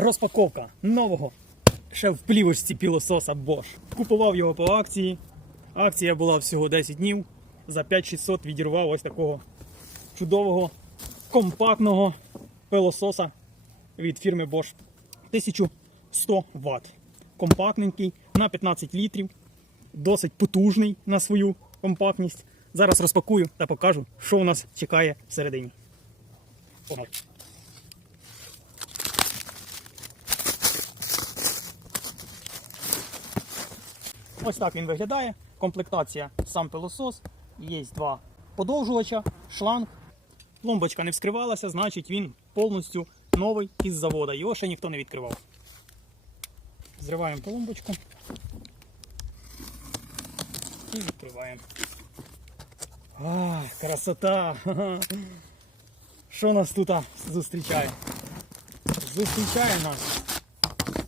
Розпаковка нового ще в плівочці пілососа Bosch. Купував його по акції. Акція була всього 10 днів. За 5600 відірвав ось такого чудового компактного пилососа від фірми Bosch. 1100 Вт. Компактненький на 15 літрів. Досить потужний на свою компактність. Зараз розпакую та покажу, що у нас чекає всередині. Погнали. Ось так він виглядає. Комплектація сам пилосос. Є два подовжувача, шланг. Пломбочка не вскривалася, значить він повністю новий із завода. Його ще ніхто не відкривав. Зриваємо пломбочку. І відкриваємо. А, красота! Що нас тут зустрічає? Зустрічає нас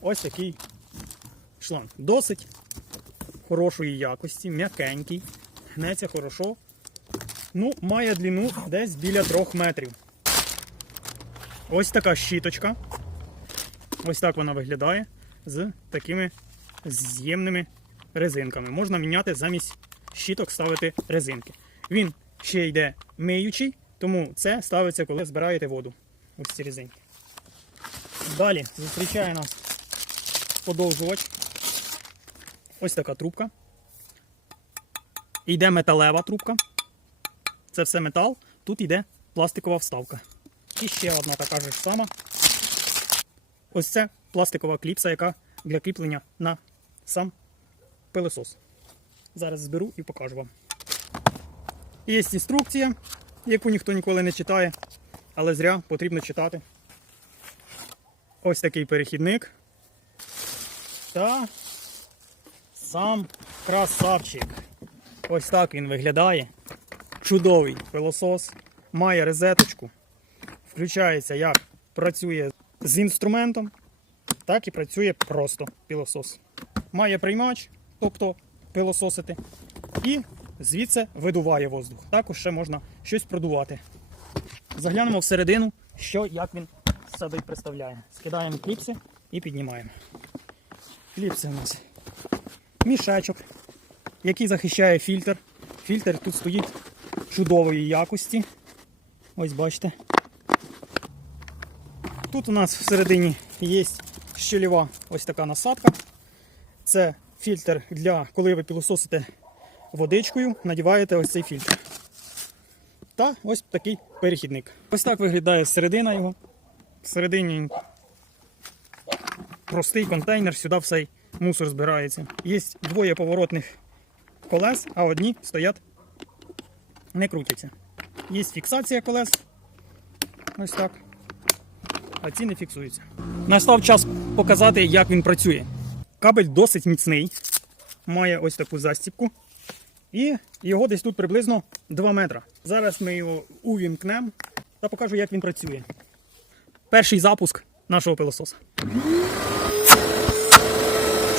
ось такий шланг. Досить хорошої якості, м'якенький, гнеться хорошо. Ну, має длину десь біля 3 метрів. Ось така щіточка. Ось так вона виглядає з такими з'ємними резинками. Можна міняти замість щіток ставити резинки. Він ще йде миючий, тому це ставиться, коли збираєте воду. Ось ці резинки. Далі зустрічає нас подовжувач. Ось така трубка. Йде металева трубка. Це все метал. Тут йде пластикова вставка. І ще одна така ж сама. Ось це пластикова кліпса, яка для кріплення на сам пилосос. Зараз зберу і покажу вам. Є інструкція, яку ніхто ніколи не читає, але зря потрібно читати. Ось такий перехідник. Та сам красавчик. Ось так він виглядає. Чудовий пилосос. Має розеточку. Включається як працює з інструментом, так і працює просто пилосос. Має приймач, тобто пилососити, і звідси видуває воздух. Також ще можна щось продувати. Заглянемо всередину, що як він себе представляє. Скидаємо кліпси і піднімаємо. Кліпси у нас мішечок, який захищає фільтр. Фільтр тут стоїть чудової якості. Ось бачите. Тут у нас всередині є щелева ось така насадка. Це фільтр для коли ви пілососите водичкою, надіваєте ось цей фільтр. Та ось такий перехідник. Ось так виглядає середина його. Всередині простий контейнер, сюди все мусор збирається. Є двоє поворотних колес, а одні стоять, не крутяться. Є фіксація колес. Ось так. А ці не фіксуються. Настав час показати, як він працює. Кабель досить міцний, має ось таку застіпку. І його десь тут приблизно 2 метра. Зараз ми його увімкнемо та покажу, як він працює. Перший запуск нашого пилососа.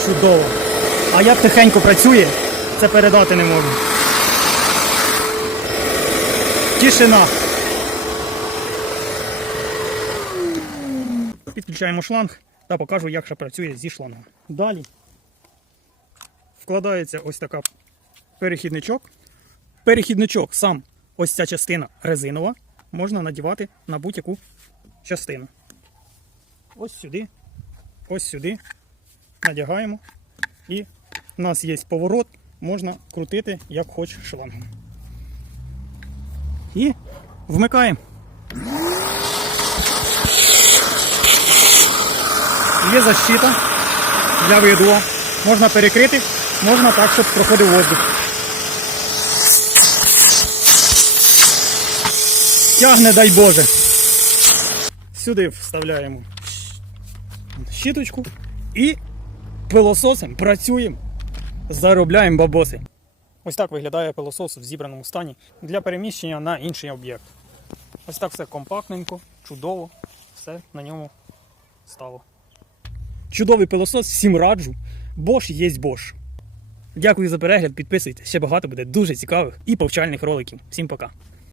Чудово. А як тихенько працює, це передати не можу. Тишина. Підключаємо шланг та покажу, як ще працює зі шлангом. Далі вкладається ось така перехідничок. Перехідничок сам, ось ця частина резинова, можна надівати на будь-яку частину. Ось сюди, ось сюди надягаємо. І в нас є поворот, можна крутити як хочеш шлангом. І вмикаємо. Є защита для видува. Можна перекрити, можна так, щоб проходив воздух. Тягне, дай Боже. Сюди вставляємо щіточку і пилососом працюємо. Заробляємо бабоси. Ось так виглядає пилосос в зібраному стані для переміщення на інший об'єкт. Ось так все компактненько, чудово, все на ньому стало. Чудовий пилосос, всім раджу. Bosch є Bosch. Дякую за перегляд, підписуйтесь, ще багато буде дуже цікавих і повчальних роликів. Всім пока.